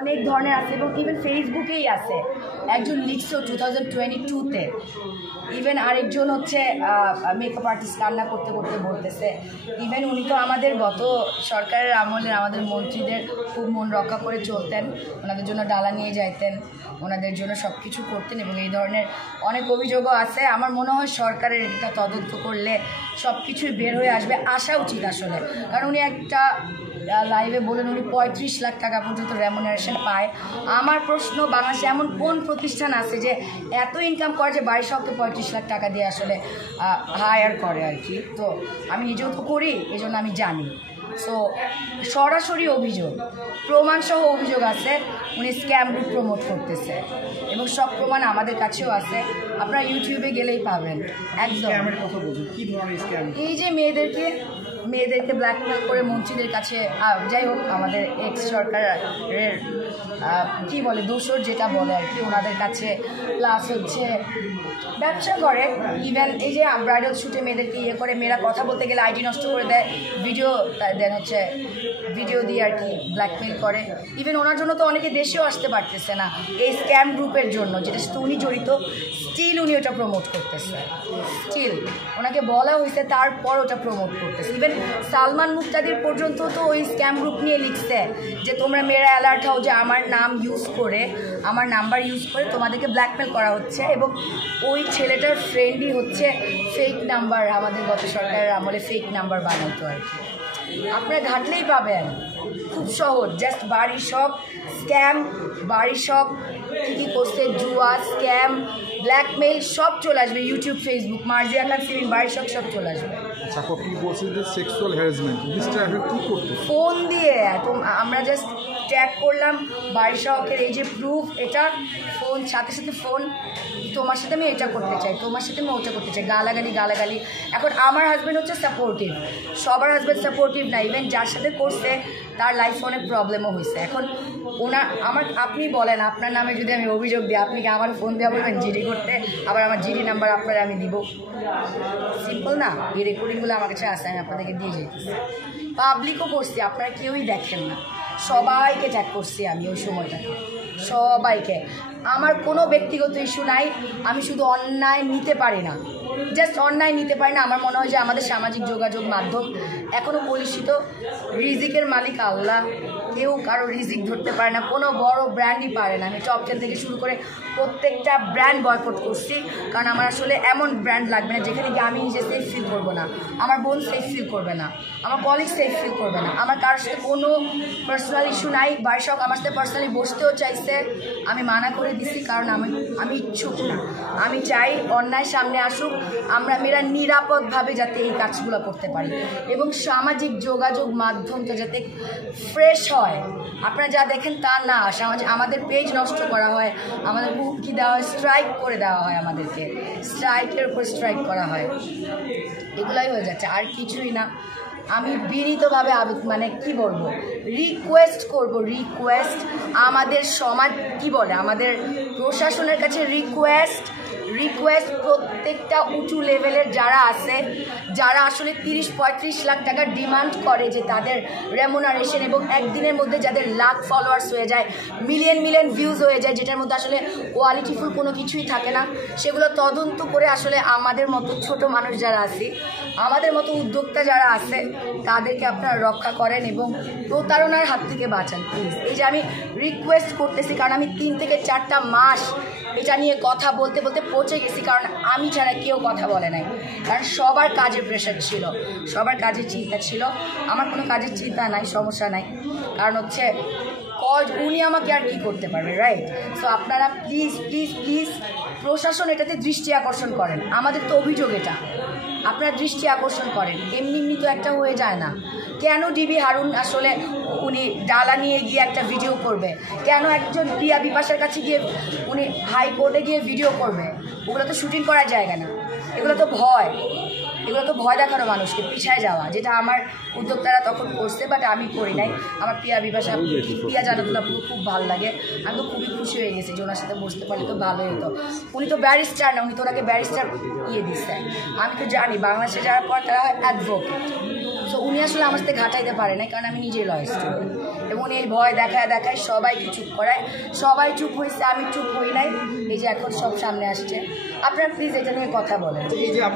অনেক ধরনের আছে এবং ইভেন ফেসবুকেই আছে। একজন লিখছো 2022-তে, ইভেন আরেকজন হচ্ছে মেকআপ আর্টিস্ট কান্না করতে করতে বলতেছে। ইভেন উনি তো আমাদের গত সরকারের আমলে আমাদের মন্ত্রীদের খুব মন রক্ষা করে চলতেন, ওনাদের জন্য ডালা নিয়ে যাইতেন, ওনাদের জন্য সব কিছু করতেন এবং এই ধরনের অনেক অভিযোগও আছে। আমার মনে হয় সরকারের এটা তদন্ত করলে সব কিছুই বের হয়ে আসবে, আসা উচিত আসলে। কারণ উনি একটা লাইভে বলেন উনি 35 লাখ টাকা পর্যন্ত রেমুনারেশন পায়। আমার প্রশ্ন, বাংলাদেশে এমন কোন প্রতিষ্ঠান আছে যে এত ইনকাম করে যে বাড়ির সবকে 35 লাখ টাকা দিয়ে আসলে হায়ার করে আর কি। তো আমি নিজেও তো করি, এই জন্য আমি জানি। সো সরাসরি অভিযোগ, প্রমাণসহ অভিযোগ আছে উনি স্ক্যাম গ্রুপ প্রমোট করতেছে এবং সব প্রমাণ আমাদের কাছেও আছে, আপনারা ইউটিউবে গেলেই পাবেন। একদম এই যে মেয়েদেরকে ব্ল্যাকমেল করে মন্ত্রীদের কাছে, যাই হোক আমাদের এক্স সরকারের কী বলে দোসর যেটা বলে আর কি, ওনাদের কাছে প্লাস হচ্ছে ব্যবসা করে। ইভেন এই যে ব্রাইডাল শ্যুটে মেয়েদেরকে ইয়ে করে, মেয়েরা কথা বলতে গেলে আইডি নষ্ট করে দেয়, ভিডিও দেন হচ্ছে ভিডিও দিয়ে আর কি ব্ল্যাকমেল করে। ইভেন ওনার জন্য তো অনেকে দেশেও আসতে পারতেছে না এই স্ক্যাম গ্রুপের জন্য, যেটা সাথে উনি জড়িত। স্টিল উনি ওটা প্রমোট করতেছে, স্টিল ওনাকে বলা হয়েছে তারপর ওটা প্রমোট করতেছে। ইভেন সালমান মুক্তাদির পর্যন্ত তো ওই স্ক্যাম গ্রুপ নিয়ে লিখছে যে তোমরা মেয়েরা অ্যালার্ট হও যে আমার নাম ইউজ করে, আমার নাম্বার ইউজ করে তোমাদেরকে ব্ল্যাকমেল করা হচ্ছে। এবং ওই ছেলেটার ফ্রেন্ডই হচ্ছে ফেক নাম্বার, আমাদের গত সরকারের আমলে ফেক নাম্বার বানাইতো আর কি। আপনারা ঘাটলেই পাবেন, খুব সহজ, জাস্ট বাড়ি সব স্ক্যাম, বাড়ি সব কী করছে, জুয়া, স্ক্যাম, ব্ল্যাকমেল সব চলে আসবে ইউটিউব, ফেসবুক, মার্জিয়া খান সিমিন, বাড়ি সব চলে আসবে। ফোন দিয়ে আমরা জাস্ট ট্যাগ করলাম বাড়ি শখের এই যে প্রুফ, এটা ফোন সাথে সাথে ফোন, তোমার সাথে আমি এটা করতে চাই, তোমার সাথে আমি ওটা করতে চাই, গালাগালি। এখন আমার হাজব্যান্ড হচ্ছে সাপোর্টিভ, সবার হাজব্যান্ড সাপোর্টিভ না, ইভেন যার সাথে করছে তার লাইফে অনেক প্রবলেমও হয়েছে। এখন আপনি বলেন আপনার নামে যদি আমি অভিযোগ দিই, আপনি কি আমার ফোন দেওয়া বলবেন জিডি করতে, আবার আমার জিডি নাম্বার আপনারা আমি দিব? সিম্পল না? এই রেকর্ডিংগুলো আমার কাছে আসে, আমি আপনাদেরকে দিয়ে যেতেছি। পাবলিকও করছি, আপনারা কেউই দেখেন না, সবাইকে ট্যাগ করছি আমি ওই সময়টাকে, সবাইকে। আমার কোনো ব্যক্তিগত ইস্যু নাই, আমি শুধু অন্যায় নিতে পারি না, জাস্ট অন্যায় নিতে পারি না। আমার মনে হয় যে আমাদের সামাজিক যোগাযোগ মাধ্যম এখনও কলুষিত। রিজিকের মালিক আল্লাহ, কেউ কারো রিজিক ধরতে পারে না, কোনো বড় ব্র্যান্ডই পারে না। আমি টপ 10 থেকে শুরু করে প্রত্যেকটা ব্র্যান্ড বয়কট করছি, কারণ আমার আসলে এমন ব্র্যান্ড লাগবে না যেখানে গিয়ে আমি নিজে সেফ ফিল করবো না, আমার বোন সেফ ফিল করবে না, আমার কলিগ সেফ ফিল করবে না। আমার কারোর সাথে কোনো পার্সোনাল ইস্যু নাই, বার্ষক আমার সাথে পার্সোনালি বসতেও চাইছে, আমি মানা করে দিছি, কারণ আমি ইচ্ছুক না। আমি চাই অন্যায় সামনে আসুক, আমরা মেয়েরা নিরাপদভাবে যাতে এই কাজগুলো করতে পারি এবং সামাজিক যোগাযোগ মাধ্যমটা যাতে ফ্রেশ হয়। আপনারা যা দেখেন তা না, আমাদের পেজ নষ্ট করা হয়, আমাদের হুমকি দেওয়া হয়, স্ট্রাইক করে দেওয়া হয়, আমাদেরকে স্ট্রাইকের উপর স্ট্রাইক করা হয়, এগুলাই হয়ে যাচ্ছে, আর কিছুই না। আমি বিনীতভাবে মানে কি বলবো, রিকোয়েস্ট করব, আমাদের সমাজ কি বলে, আমাদের প্রশাসনের কাছে রিকোয়েস্ট প্রত্যেকটা উঁচু লেভেলের যারা আছে, যারা আসলে 30-35 লাখ টাকা ডিমান্ড করে যে তাদের রেমুনারেশন, এবং একদিনের মধ্যে যাদের লাখ ফলোয়ার্স হয়ে যায়, মিলিয়ন ভিউজ হয়ে যায়, যেটার মধ্যে আসলে কোয়ালিটিফুল কোনো কিছুই থাকে না, সেগুলো তদন্ত করে আসলে আমাদের মতো ছোট মানুষ যারা আছি, আমাদের মতো উদ্যোক্তা যারা আছে, তাদেরকে আপনারা রক্ষা করেন এবং প্রতারণার হাত থেকে বাঁচান প্লিজ। এই যে আমি রিকোয়েস্ট করতেছি, কারণ আমি 3 থেকে 4টা মাস এটা নিয়ে কথা বলতে পৌঁছে গেছি, কারণ আমি ছাড়া কেউ কথা বলে নাই, কারণ সবার কাজের প্রেশার ছিল, সবার কাজের চিন্তা ছিল। আমার কোনো কাজের চিন্তা নাই, সমস্যা নাই, কারণ হচ্ছে উনি আমাকে আর কি করতে পারবে, রাইট? সো আপনারা প্লিজ প্রশাসন এটাতে দৃষ্টি আকর্ষণ করেন, আমাদের তো অভিযোগ এটা, আপনারা দৃষ্টি আকর্ষণ করেন। এমনি তো একটা হয়ে যায় না। কেন ডিবি হারুন আসলে উনি ডালা নিয়ে গিয়ে একটা ভিডিও করবে? কেন একজন প্রিয়া বিপাশার কাছে গিয়ে উনি হাইকোর্টে গিয়ে ভিডিও করবে? ওগুলো তো শুটিং করার জায়গা না, এগুলো তো ভয় দেখানো মানুষকে, পিছায় যাওয়া, যেটা আমার উদ্যোক্তারা তখন করছে, বাট আমি করি নাই। আমার প্রিয়া বিপাশা, প্রিয়া জানাতুল্লাহ খুব ভালো লাগে, আমি তো খুবই খুশি হয়ে গেছি যে ওনার সাথে বসতে পারলে তো ভালোই হতো। উনি তো ব্যারিস্টার না, উনি তো ওনাকে ব্যারিস্টার দিচ্ছে। আমি তো জানি বাংলাদেশে যারা পড়ে তারা হয় অ্যাডভোকেট, সো উনি আসলে আমার সাথে ঘাটাইতে পারে না, কারণ আমি নিজেই লয়ার স্টুডেন্ট। এবং এই ভয় দেখায় দেখায় সবাইকে চুপ করায়, সবাই চুপ হয়েছে, আমি চুপ হই নাই, এই যে এখন সব সামনে আসছে। আপনারা প্লিজ এটা নিয়ে কথা বলেন। এই যে